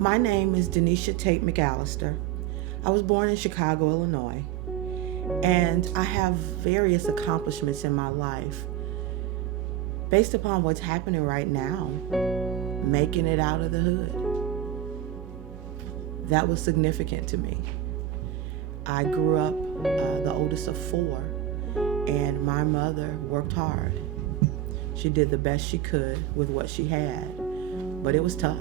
My name is Denisha Tate-Mcalister. I was born in Chicago, Illinois, and I have various accomplishments in my life based upon what's happening right now, making it out of the hood. That was significant to me. I grew up the oldest of four, and my mother worked hard. She did the best she could with what she had, but it was tough.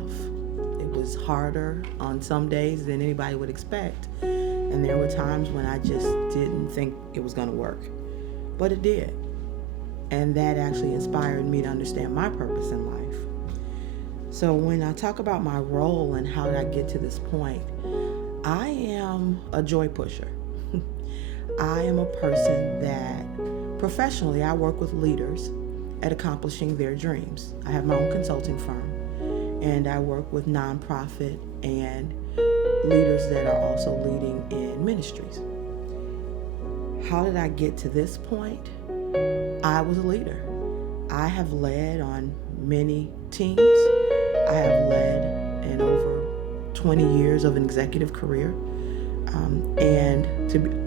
It was harder on some days than anybody would expect, and there were times when I just didn't think it was going to work, but it did. And that actually inspired me to understand my purpose in life. So when I talk about my role and how did I get to this point, I am a joy pusher. I am a person that professionally I work with leaders at accomplishing their dreams. I have my own consulting firm, and I work with nonprofit and leaders that are also leading in ministries. How did I get to this point? I was a leader. I have led on many teams. I have led in over 20 years of an executive career.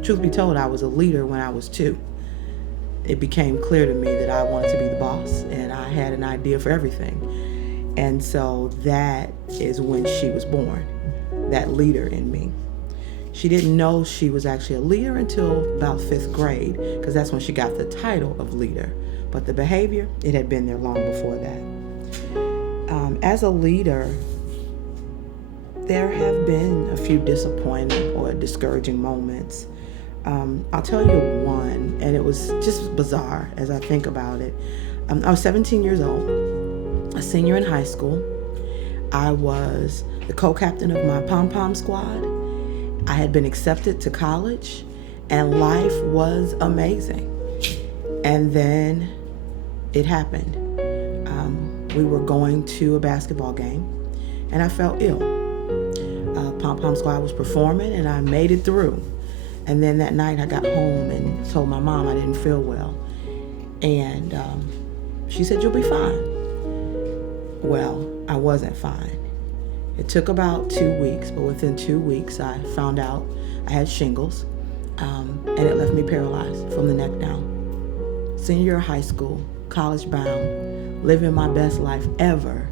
Truth be told, I was a leader when I was 2. It became clear to me that I wanted to be the boss, and I had an idea for everything. And so that is when she was born, that leader in me. She didn't know she was actually a leader until about 5th grade, because that's when she got the title of leader. But the behavior, it had been there long before that. As a leader, there have been a few disappointing or discouraging moments. I'll tell you one, and it was just bizarre as I think about it. I was 17 years old, a senior in high school. I was the co-captain of my pom-pom squad. I had been accepted to college, and life was amazing. And then it happened. We were going to a basketball game, and I felt ill. Pom-pom squad was performing, and I made it through. And then that night I got home and told my mom I didn't feel well. And she said, "You'll be fine." Well, I wasn't fine. It took about 2 weeks, but within 2 weeks I found out I had shingles, and it left me paralyzed from the neck down. Senior year of high school, college bound, living my best life ever,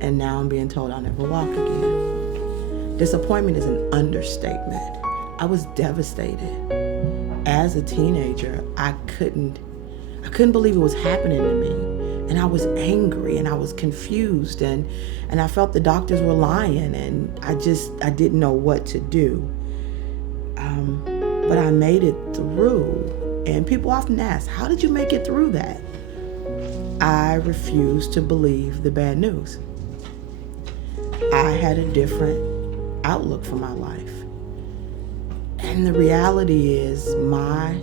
and now I'm being told I'll never walk again. Disappointment is an understatement. I was devastated. As a teenager, I couldn't believe it was happening to me. And I was angry and I was confused and I felt the doctors were lying, and I didn't know what to do. But I made it through. And people often ask, how did you make it through that? I refused to believe the bad news. I had a different outlook for my life. And the reality is my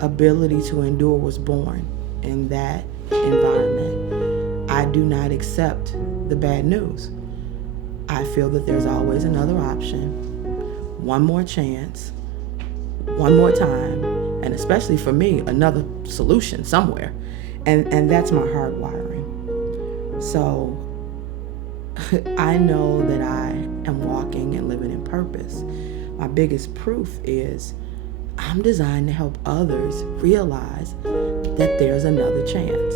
ability to endure was born in that environment. I do not accept the bad news. I feel that there's always another option, one more chance, one more time, and especially for me, another solution somewhere. And that's my hardwiring. So I know that I am walking and living in purpose. My biggest proof is I'm designed to help others realize that there's another chance.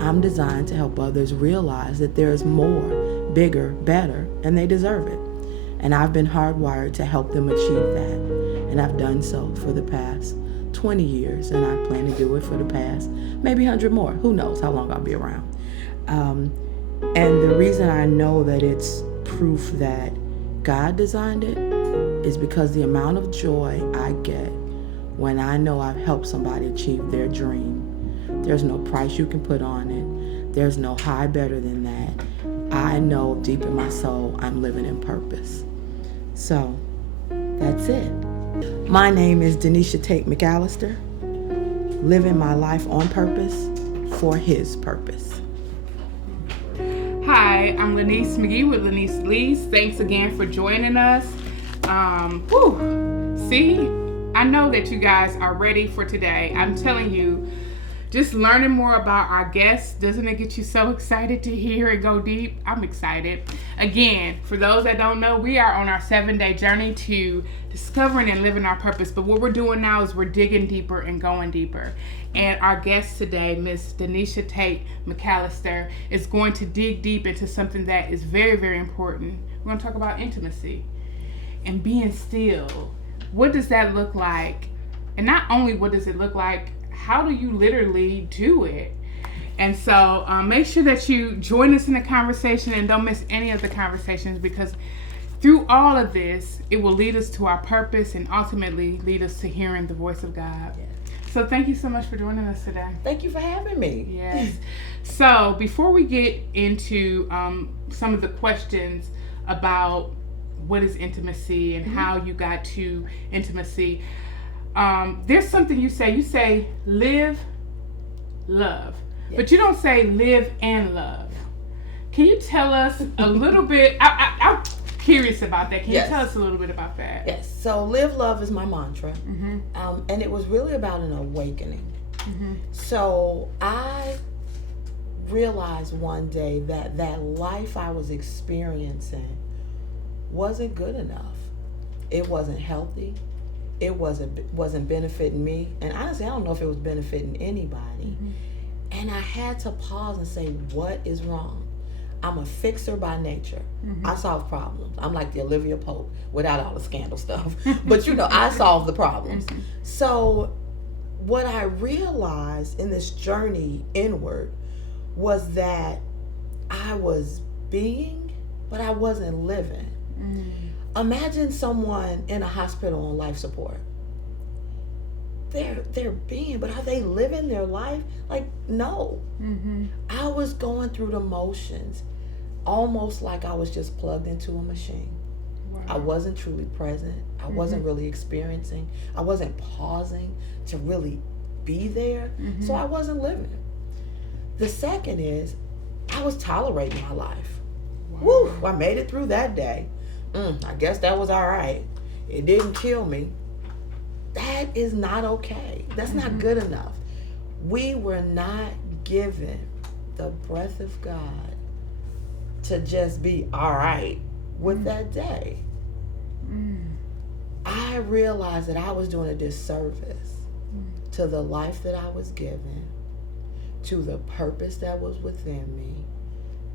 I'm designed to help others realize that there's more, bigger, better, and they deserve it. And I've been hardwired to help them achieve that. And I've done so for the past 20 years, and I plan to do it for the past maybe 100 more. Who knows how long I'll be around. And the reason I know that it's proof that God designed it is because the amount of joy I get when I know I've helped somebody achieve their dream. There's no price you can put on it. There's no high better than that. I know deep in my soul I'm living in purpose. So that's it. My name is Denisha Tate-Mcalister, living my life on purpose for His purpose. Hi, I'm Laneice McGee with Laneice Leads. Thanks again for joining us. See, I know that you guys are ready for today. I'm telling you, just learning more about our guests. Doesn't it get you so excited to hear and go deep? I'm excited. Again, for those that don't know, we are on our 7-day journey to discovering and living our purpose. But what we're doing now is we're digging deeper and going deeper. And our guest today, Miss Denisha Tate-Mcalister, is going to dig deep into something that is very, very important. We're going to talk about intimacy and being still. What does that look like? And not only what does it look like, how do you literally do it? And so make sure that you join us in the conversation and don't miss any of the conversations, because through all of this, it will lead us to our purpose and ultimately lead us to hearing the voice of God. Yeah. So thank you so much for joining us today. Thank you for having me. Yes. So before we get into some of the questions about what is intimacy and how you got to intimacy, there's something you say live, love, but you don't say live and love. Can you tell us a little bit? I'm curious about that. Can you tell us a little bit about that? Yes. So live, love is my mantra. And it was really about an awakening. So I realized one day that life I was experiencing wasn't good enough. It wasn't healthy. It wasn't benefiting me. And honestly, I don't know if it was benefiting anybody. And I had to pause and say, what is wrong? I'm a fixer by nature. I solve problems. I'm like the Olivia Pope without all the scandal stuff. But I solve the problems. So what I realized in this journey inward was that I was being, but I wasn't living. Imagine someone in a hospital on life support. They're being, but are they living their life? Like, no. I was going through the motions, almost like I was just plugged into a machine. Wow. I wasn't truly present. I wasn't really experiencing. I wasn't pausing to really be there. So I wasn't living. The second is, I was tolerating my life. Wow. Woo! I made it through that day. I guess that was all right. It didn't kill me. That is not okay. That's not good enough. We were not given the breath of God to just be all right with that day. I realized that I was doing a disservice to the life that I was given, to the purpose that was within me,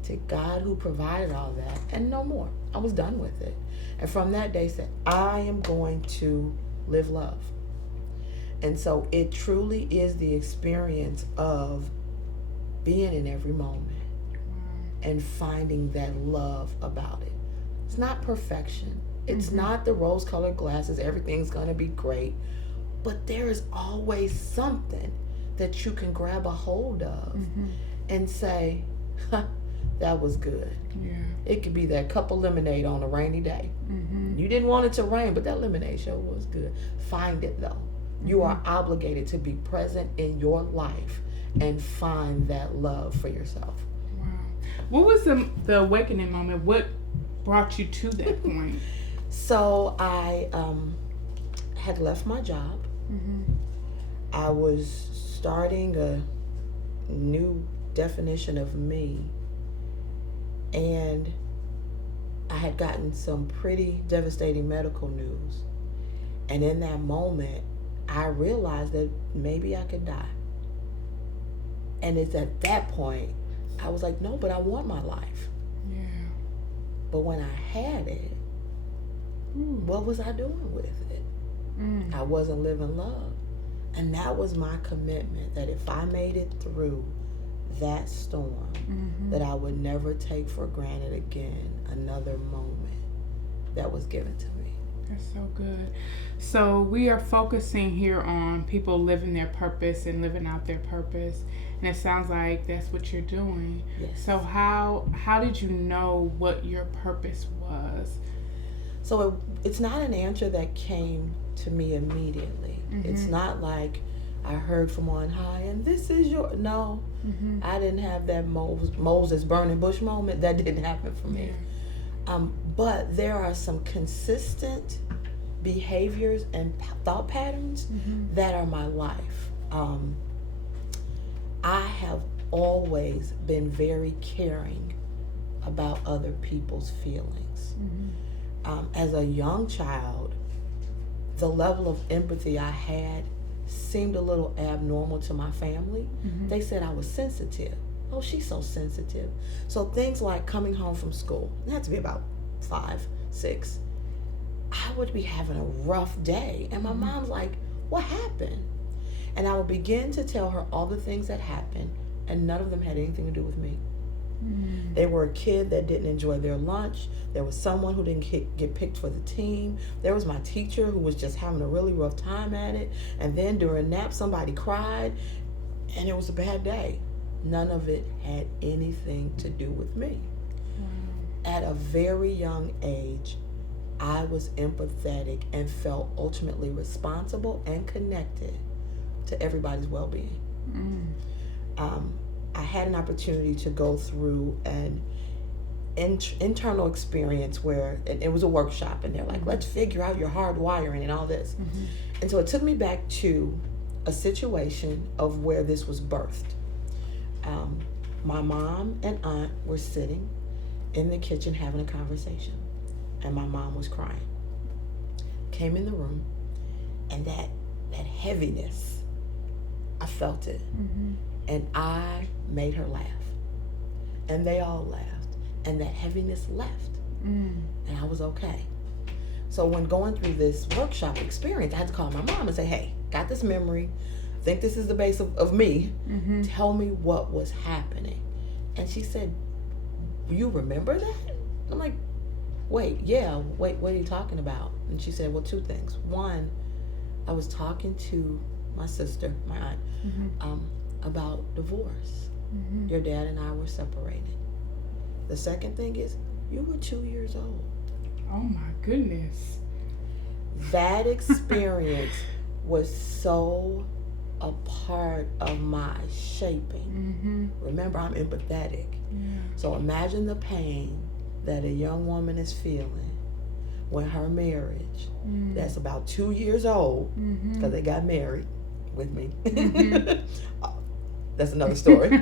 to God who provided all that, and no more. I was done with it. And from that day said, I am going to live love. And so it truly is the experience of being in every moment and finding that love about it. It's not perfection. It's not the rose-colored glasses. Everything's going to be great. But there is always something that you can grab a hold of and say, that was good. Yeah. It could be that cup of lemonade on a rainy day. You didn't want it to rain, but that lemonade sure was good. Find it though. You are obligated to be present in your life and find that love for yourself. Wow. What was the awakening moment? What brought you to that point? So I had left my job. I was starting a new definition of me. And I had gotten some pretty devastating medical news. And in that moment, I realized that maybe I could die. And it's at that point, I was like, no, but I want my life. Yeah. But when I had it, what was I doing with it? I wasn't living love. And that was my commitment, that if I made it through that storm, that I would never take for granted again another moment that was given to me. That's so good. So we are focusing here on people living their purpose and living out their purpose, and it sounds like that's what you're doing. Yes. So how did you know what your purpose was? So it's not an answer that came to me immediately. It's not like I heard from on high and this is your, no. I didn't have that Moses burning bush moment. That didn't happen for me. But there are some consistent behaviors and thought patterns that are my life. I have always been very caring about other people's feelings. As a young child, the level of empathy I had seemed a little abnormal to my family. They said I was sensitive. Oh, she's so sensitive. So things like coming home from school, it had to be about 5, 6, I would be having a rough day. And my mom's like, what happened? And I would begin to tell her all the things that happened, and none of them had anything to do with me. They were a kid that didn't enjoy their lunch. There was someone who didn't get picked for the team. There was my teacher who was just having a really rough time at it. And then during nap, somebody cried, and it was a bad day. None of it had anything to do with me. At a very young age, I was empathetic and felt ultimately responsible and connected to everybody's well-being. I had an opportunity to go through an internal experience where it was a workshop, and they're like, let's figure out your hardwiring and all this. And so it took me back to a situation of where this was birthed. My mom and aunt were sitting in the kitchen having a conversation, and my mom was crying. Came in the room, and that heaviness, I felt it. And I made her laugh. And they all laughed. And that heaviness left. And I was okay. So when going through this workshop experience, I had to call my mom and say, hey, got this memory. Think this is the base of me. Tell me what was happening. And she said, you remember that? I'm like, wait, what are you talking about? And she said, well, 2 things. One, I was talking to my sister, my aunt, about divorce. Your dad and I were separated. The second thing is, you were 2 years old. Oh my goodness. That experience was so a part of my shaping. Remember, I'm empathetic. So imagine the pain that a young woman is feeling when her marriage, that's about 2 years old, because they got married with me. That's another story.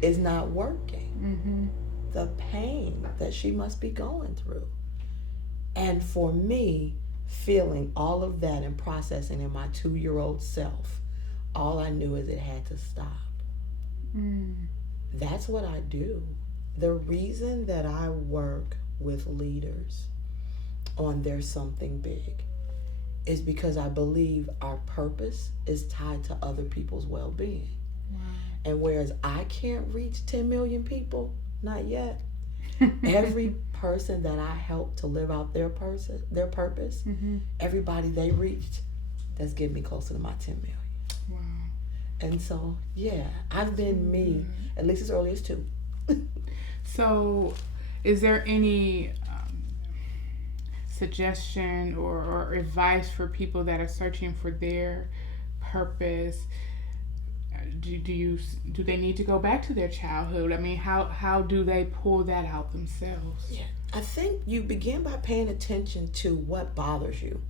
Is not working. The pain that she must be going through. And for me, feeling all of that and processing in my 2-year-old self, all I knew is it had to stop. That's what I do. The reason that I work with leaders on There's Something Big is because I believe our purpose is tied to other people's well-being. And whereas I can't reach 10 million people, not yet, every person that I help to live out their purpose, everybody they reached, that's getting me closer to my 10 million. And so, yeah, I've been me at least as early as 2. So, is there any suggestion or advice for people that are searching for their purpose? Do they need to go back to their childhood? I mean, how do they pull that out themselves? Yeah, I think you begin by paying attention to what bothers you.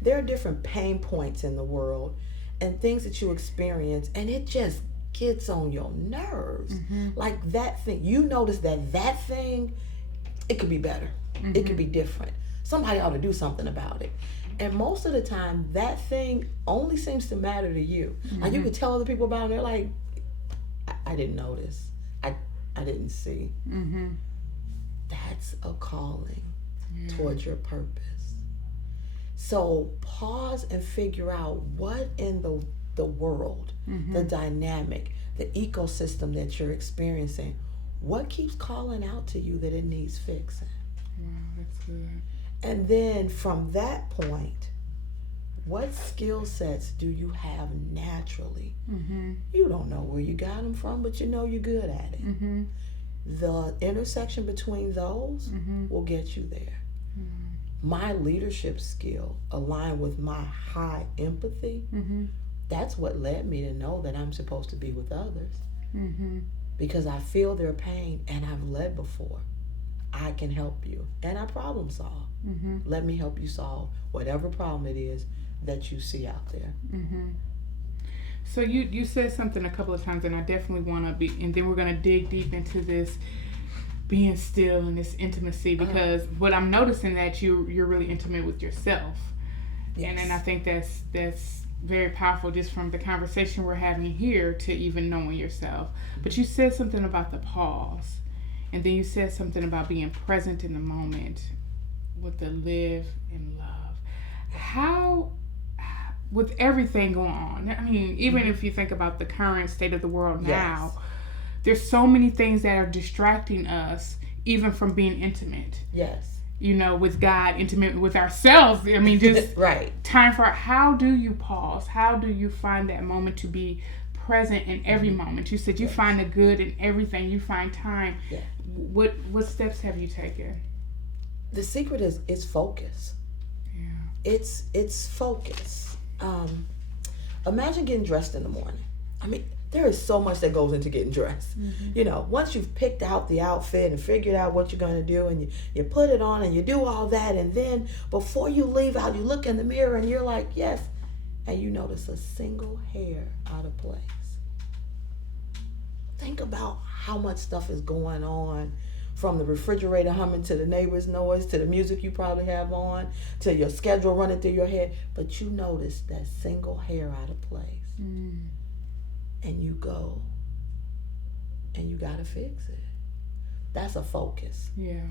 There are different pain points in the world and things that you experience, and it just gets on your nerves. Like that thing, you notice that thing, it could be better. It could be different. Somebody ought to do something about it. And most of the time, that thing only seems to matter to you. Like you could tell other people about it, and they're like, I didn't notice. I didn't see. That's a calling towards your purpose. So pause and figure out what in the world, the dynamic, the ecosystem that you're experiencing, what keeps calling out to you that it needs fixing. Wow, that's good. And then from that point, what skill sets do you have naturally? You don't know where you got them from, but you know you're good at it. The intersection between those will get you there. My leadership skill aligned with my high empathy, that's what led me to know that I'm supposed to be with others. Because I feel their pain and I've led before. I can help you. And I problem solve. Let me help you solve whatever problem it is that you see out there. So you said something a couple of times, and I definitely want to be, and then we're going to dig deep into this being still and this intimacy, because what I'm noticing that you're really intimate with yourself. Yes. And I think that's very powerful, just from the conversation we're having here to even knowing yourself. But you said something about the pause, and then you said something about being present in the moment with the live and love. How, with everything going on, I mean, even if you think about the current state of the world now, there's so many things that are distracting us, even from being intimate. Yes. You know, with God, intimate with ourselves. I mean, just right. Time for, how do you pause? How do you find that moment to be present in every moment? You said you find the good in everything. You find time. Yeah. What steps have you taken? The secret is focus. Yeah. It's focus. Imagine getting dressed in the morning. I mean, there is so much that goes into getting dressed. Mm-hmm. You know, once you've picked out the outfit and figured out what you're going to do, and you put it on and you do all that, and then before you leave out, you look in the mirror and you're like, yes, and you notice a single hair out of place. Think about how much stuff is going on, from the refrigerator humming to the neighbor's noise, to the music you probably have on, to your schedule running through your head, but you notice that single hair out of place. Mm. And you go and you gotta fix it. That's a focus. Yeah.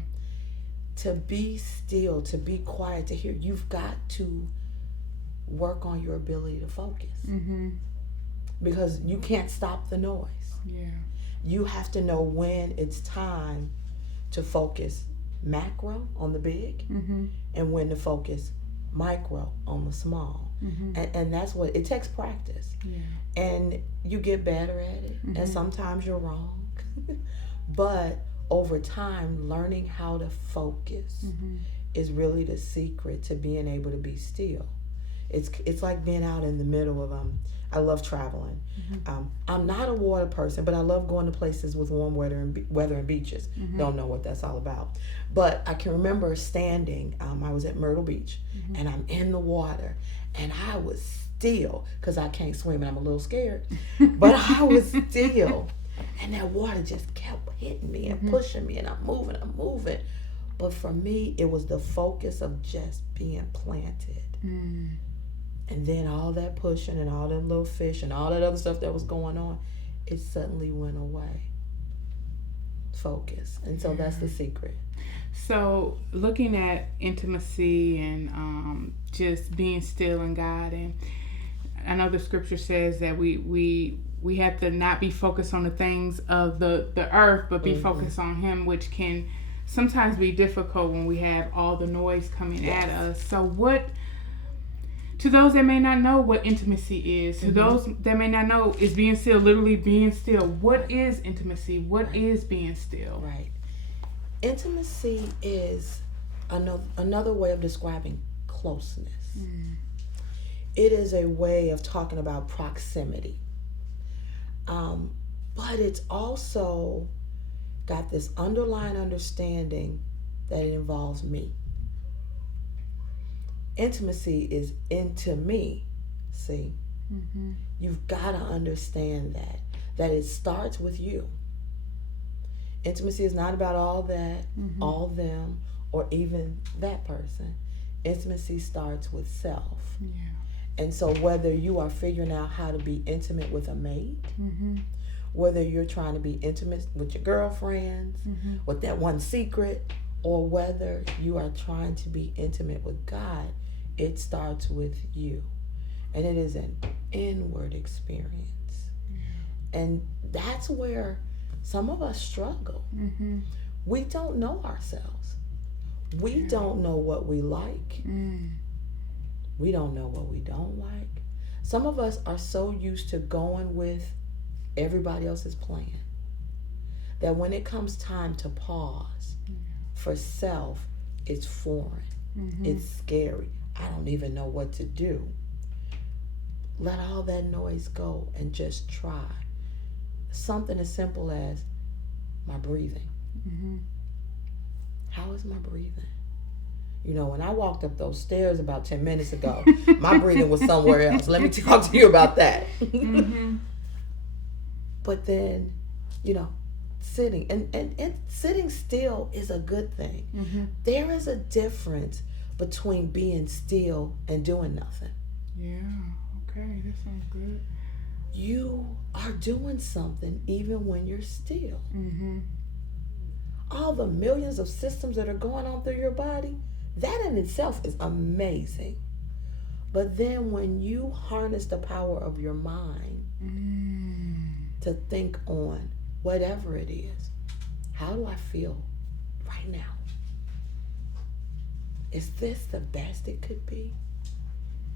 To be still, to be quiet, to hear, you've got to work on your ability to focus. Mm-hmm. Because you can't stop the noise. Yeah. You have to know when it's time to focus macro on the big, mm-hmm. and when to focus micro on the small. Mm-hmm. And that's what it takes, practice. Yeah. And you get better at it. Mm-hmm. And sometimes you're wrong. But over time, learning how to focus mm-hmm. is really the secret to being able to be still. It's like being out in the middle of I love traveling. Mm-hmm. I'm not a water person, but I love going to places with warm weather and beaches. Mm-hmm. Don't know what that's all about. But I can remember standing, I was at Myrtle Beach, mm-hmm. and I'm in the water, and I was still, because I can't swim and I'm a little scared, but I was still, and that water just kept hitting me and mm-hmm. pushing me, and I'm moving. But for me, it was the focus of just being planted. Mm. And then all that pushing and all them little fish and all that other stuff that was going on, it suddenly went away. Focus. And so that's the secret. So looking at intimacy and just being still in God, and I know the scripture says that we have to not be focused on the things of the earth, but be mm-hmm. focused on Him, which can sometimes be difficult when we have all the noise coming yes. at us. So what, to those that may not know what intimacy is, to mm-hmm. those that may not know, is being still literally being still. What is intimacy? What right. is being still? Right. Intimacy is another way of describing closeness. Mm. It is a way of talking about proximity. But it's also got this underlying understanding that it involves me. Intimacy is into me. See, mm-hmm. You've got to understand that it starts with you. Intimacy is not about all that, mm-hmm. all them, or even that person. Intimacy starts with self. Yeah. And so whether you are figuring out how to be intimate with a mate, mm-hmm. whether you're trying to be intimate with your girlfriends, mm-hmm. with that one secret, or whether you are trying to be intimate with God, it starts with you. And it is an inward experience. Mm-hmm. And that's where some of us struggle. Mm-hmm. We don't know ourselves. We don't know what we like. Mm. We don't know what we don't like. Some of us are so used to going with everybody else's plan that when it comes time to pause for self, it's foreign. Mm-hmm. It's scary. I don't even know what to do. Let all that noise go and just try. Something as simple as my breathing. Mm-hmm. How is my breathing? when I walked up those stairs about 10 minutes ago, my breathing was somewhere else. Let me talk to you about that. Mm-hmm. But then, sitting and sitting still is a good thing. Mm-hmm. There is a difference between being still and doing nothing. Yeah, okay, that sounds good. You are doing something even when you're still. Mm-hmm. All the millions of systems that are going on through your body, that in itself is amazing. But then when you harness the power of your mind to think on whatever it is, how do I feel right now? Is this the best it could be?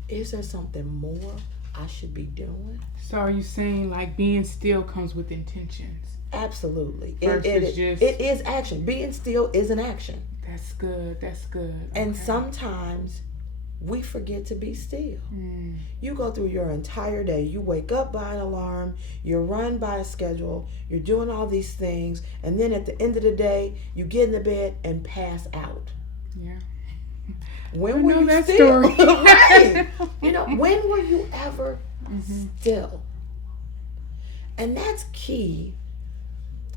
Is there something more I should be doing? So are you saying like being still comes with intentions? Absolutely. It is action. Being still is an action. That's good. Okay. And sometimes we forget to be still. You go through your entire day. You wake up by an alarm. You run by a schedule. You're doing all these things. And then at the end of the day, you get in the bed and pass out. Yeah. When were you still? Right. When were you ever still? And that's key.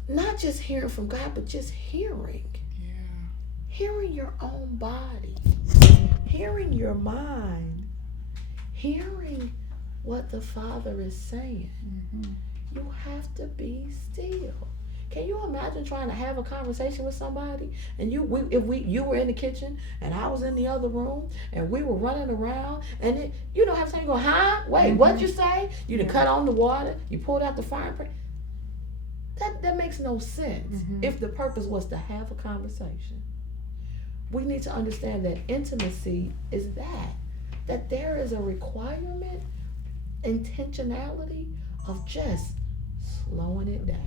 Not just hearing from God, but just hearing. Yeah. Hearing your own body. Hearing your mind. Hearing what the Father is saying. Mm-hmm. You have to be still. Can you imagine trying to have a conversation with somebody and you were in the kitchen and I was in the other room and we were running around and have time you go, huh? Wait, what'd you say? You done cut on the water, you pulled out the fire. That makes no sense if the purpose was to have a conversation. We need to understand that intimacy is that there is a requirement, intentionality of just slowing it down.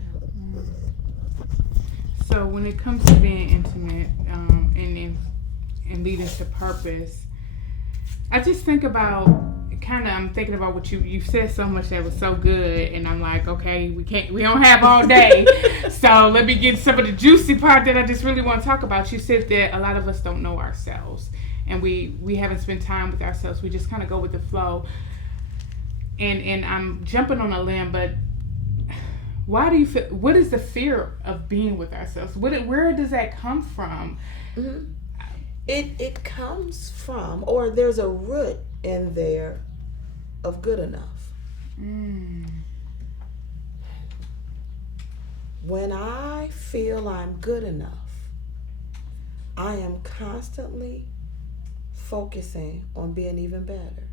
So when it comes to being intimate and leading to purpose, I just think about I'm thinking about what you said so much that was so good, and I'm like, okay, we don't have all day, so let me get some of the juicy part that I just really want to talk about. You said that a lot of us don't know ourselves, and we haven't spent time with ourselves. We just kind of go with the flow, and I'm jumping on a limb, but why do you feel? What is the fear of being with ourselves? Where does that come from? Mm-hmm. It comes from, or there's a root in there of good enough. When I feel I'm good enough, I am constantly focusing on being even better.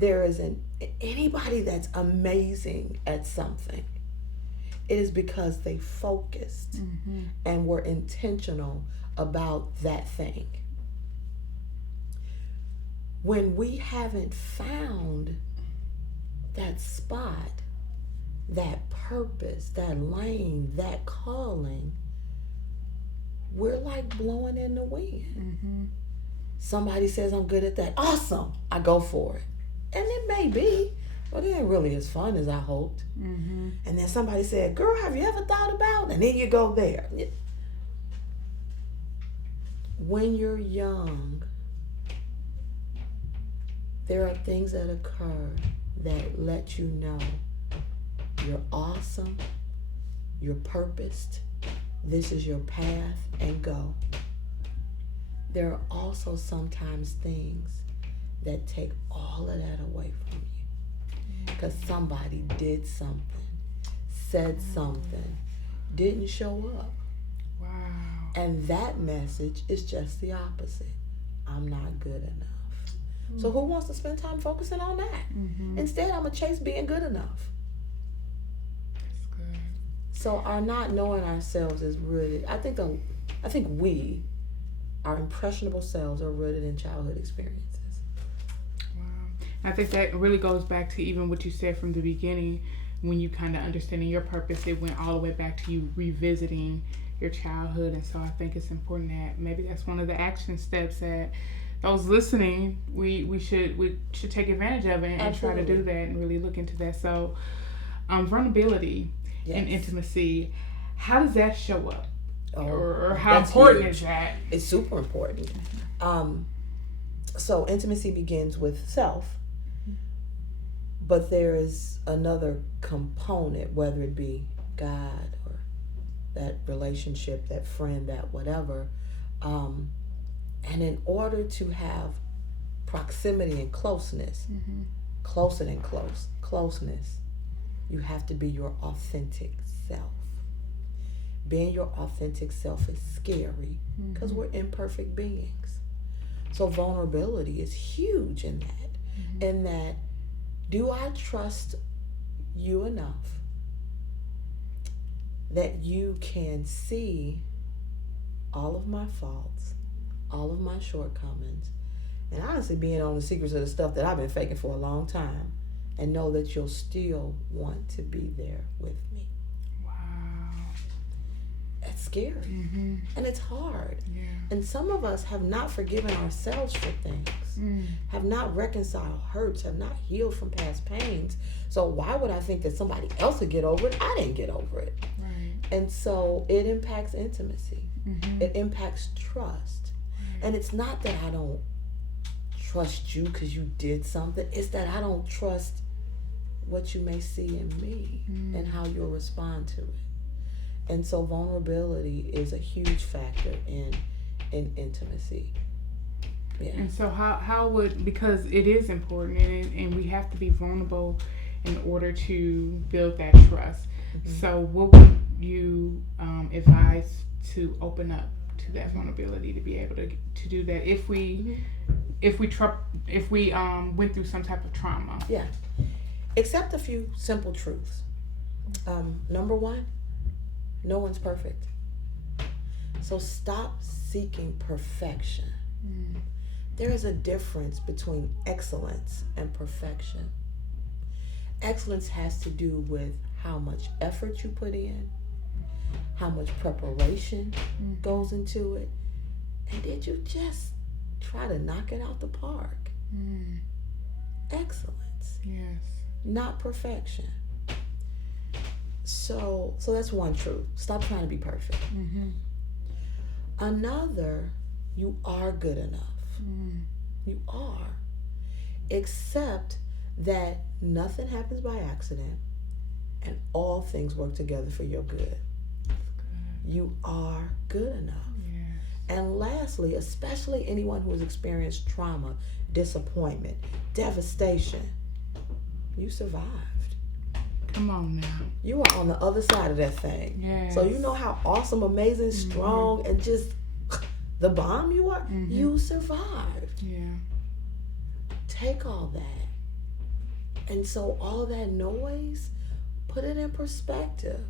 There isn't anybody that's amazing at something. It is because they focused and were intentional about that thing. When we haven't found that spot, that purpose, that lane, that calling, we're like blowing in the wind. Somebody says I'm good at that. Awesome. I go for it. And it may be, but it ain't really as fun as I hoped. And then somebody said, girl, have you ever thought about? And then you go there. When you're young, there are things that occur that let you know you're awesome, you're purposed, this is your path, and go. There are also sometimes things that take all of that away from you because somebody did something, said something, didn't show up. Wow. And that message is just the opposite. I'm not good enough. So who wants to spend time focusing on that? Instead, I'm going to chase being good enough. That's good. So our not knowing ourselves is rooted, I think our impressionable selves are rooted in childhood experiences. Wow. I think that really goes back to even what you said from the beginning, when you kind of understanding your purpose, it went all the way back to you revisiting your childhood. And so I think it's important that maybe that's one of the action steps that those listening, we should take advantage of it and try to do that and really look into that. So vulnerability and intimacy, how does that show up or how important is that? It's super important. So intimacy begins with self, but there is another component, whether it be God or that relationship, that friend, that whatever. And in order to have proximity and closeness, closeness, you have to be your authentic self. Being your authentic self is scary because we're imperfect beings. So vulnerability is huge in that. In that, do I trust you enough that you can see all of my faults, all of my shortcomings, and honestly being on the secrets of the stuff that I've been faking for a long time, and know that you'll still want to be there with me? That's scary. And it's hard. And some of us have not forgiven ourselves for things, have not reconciled hurts, have not healed from past pains. So why would I think that somebody else would get over it? I didn't get over it. And so it impacts intimacy. It impacts trust. And it's not that I don't trust you because you did something. It's that I don't trust what you may see in me and how you'll respond to it. And so vulnerability is a huge factor in intimacy. Yeah. And so how would, because it is important and we have to be vulnerable in order to build that trust. So what would you advise to open up to that vulnerability, to be able to do that if we went through some type of trauma? Yeah. Accept a few simple truths. Number one, no one's perfect. So stop seeking perfection. There is a difference between excellence and perfection. Excellence has to do with how much effort you put in, how much preparation goes into it, and did you just try to knock it out the park? Excellence. Yes. Not perfection. So that's one truth. Stop trying to be perfect. Another, you are good enough. You are. Accept that nothing happens by accident and all things work together for your good. You are good enough. Yes. And lastly, especially anyone who has experienced trauma, disappointment, devastation, you survived. Come on now. You are on the other side of that thing. Yes. So you know how awesome, amazing, strong, and just the bomb you are? You survived. Yeah. Take all that. And so all that noise, put it in perspective.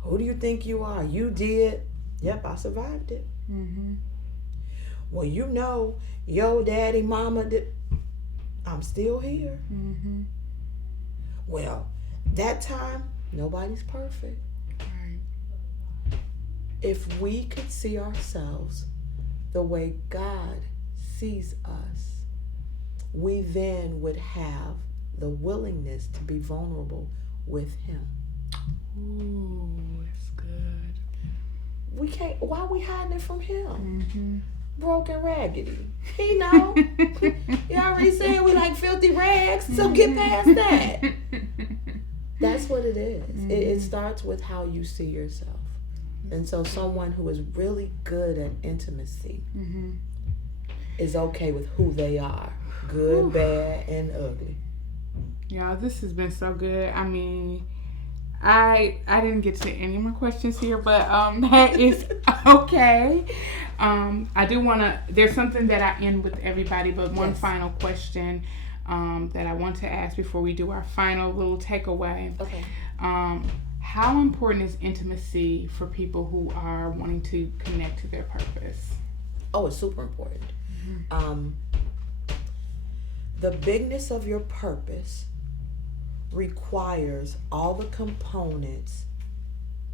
Who do you think you are? You did. Yep, I survived it. Well, you know, yo, daddy, mama did. I'm still here. Well, that time, nobody's perfect. Right. If we could see ourselves the way God sees us, we then would have the willingness to be vulnerable with Him. Ooh, that's good. We can't. Why are we hiding it from Him? Broken, raggedy. He know. You already said we like filthy rags, so get past that. That's what it is. It starts with how you see yourself. And so someone who is really good at intimacy is okay with who they are. Good, bad, and ugly. Y'all, this has been so good. I mean, I didn't get to any of my questions here, but that is okay. I do want to, there's something that I end with everybody, but one final question that I want to ask before we do our final little takeaway. Okay. How important is intimacy for people who are wanting to connect to their purpose? Oh, it's super important. The bigness of your purpose requires all the components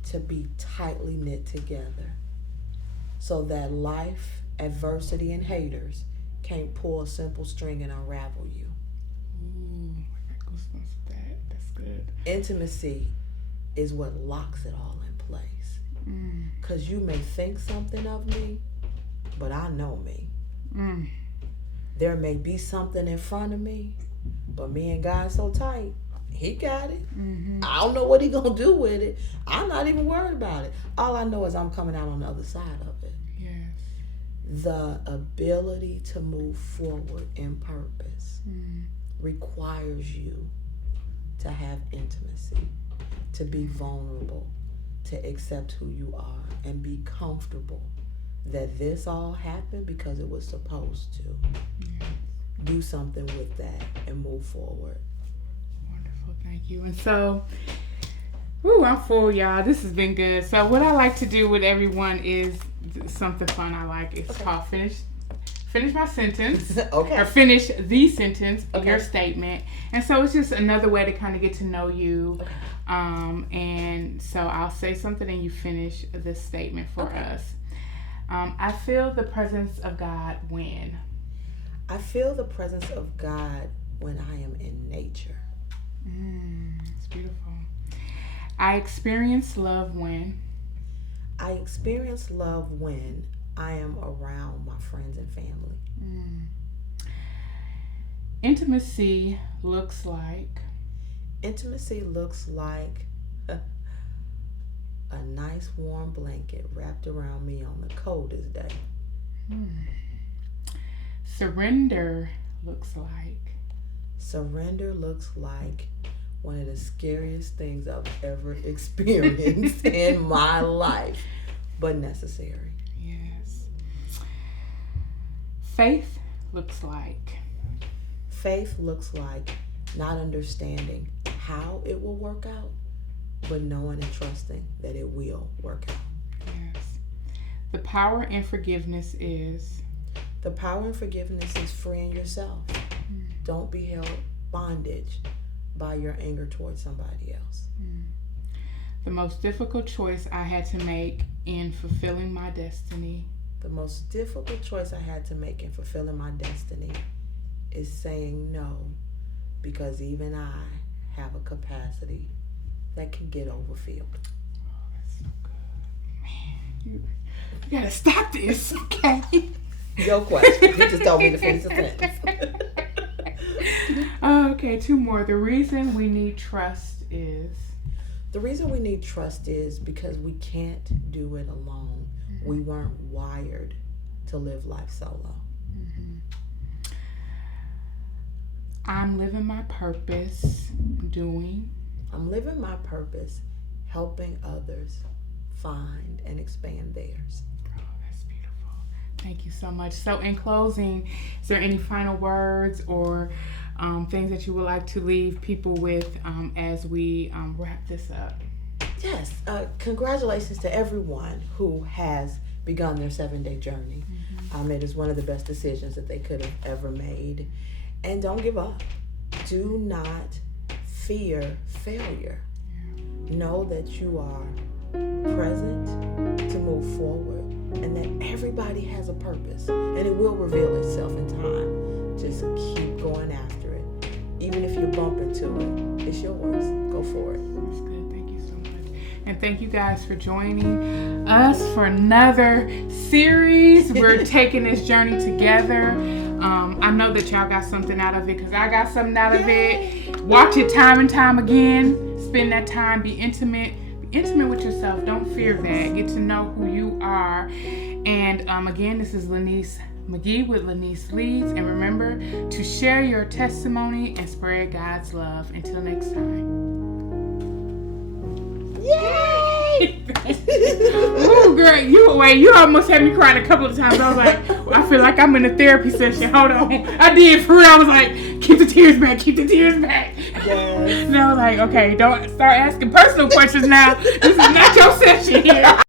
to be tightly knit together so that life, adversity, and haters can't pull a simple string and unravel you. Ooh, I got goosebumps with that. That's good. Intimacy is what locks it all in place. Because you may think something of me, but I know me. There may be something in front of me, but me and God so tight. He got it. I don't know what he gonna do with it. I'm not even worried about it. All I know is I'm coming out on the other side of it. Yes. The ability to move forward in purpose requires you to have intimacy, to be vulnerable, to accept who you are, and be comfortable that this all happened because it was supposed to. Do something with that and move forward. Wonderful, thank you. And so, I'm full, y'all. This has been good. So what I like to do with everyone is something fun I like. It's called finish my sentence. Okay. Or finish the sentence of your statement. And so it's just another way to kind of get to know you. Okay. And so I'll say something and you finish the statement for us. I feel the presence of God when? I feel the presence of God when I am in nature. It's beautiful. I experience love when? I experience love when I am around my friends and family. Intimacy looks like? Intimacy looks like a nice warm blanket wrapped around me on the coldest day. Surrender looks like? Surrender looks like one of the scariest things I've ever experienced in my life, but necessary. Yes. Faith looks like? Faith looks like not understanding how it will work out, but knowing and trusting that it will work out. Yes. The power in forgiveness is? The power in forgiveness is freeing yourself. Don't be held bondage by your anger towards somebody else. The most difficult choice I had to make in fulfilling my destiny? The most difficult choice I had to make in fulfilling my destiny is saying no, because even I have a capacity that can get overfilled. Oh, that's so good. Man, you gotta stop this, okay? Your question. You just told me to finish the sentence. Okay, two more. The reason we need trust is? The reason we need trust is because we can't do it alone. We weren't wired to live life solo. I'm living my purpose doing? I'm living my purpose helping others find and expand theirs. Oh, that's beautiful. Thank you so much. So in closing, is there any final words or things that you would like to leave people with as we wrap this up? Yes. Congratulations to everyone who has begun their 7-day journey. It is one of the best decisions that they could have ever made. And don't give up. Do not fear failure. Know that you are present to move forward and that everybody has a purpose and it will reveal itself in time. Just keep going after it. Even if you bump into it, it's yours. Go for it. That's good. Thank you so much. And thank you guys for joining us for another series. We're taking this journey together. I know that y'all got something out of it because I got something out of it. Watch it time and time again. Spend that time. Be intimate. Be intimate with yourself. Don't fear that. Get to know who you are. And again, this is Laneice McGee with Laneice Leads. And remember to share your testimony and spread God's love. Until next time. Yay! Ooh, girl, you almost had me crying a couple of times. I was like, I feel like I'm in a therapy session. Hold on. I did for real. I was like, keep the tears back, keep the tears back. Yes. And I was like, okay, don't start asking personal questions now. This is not your session here.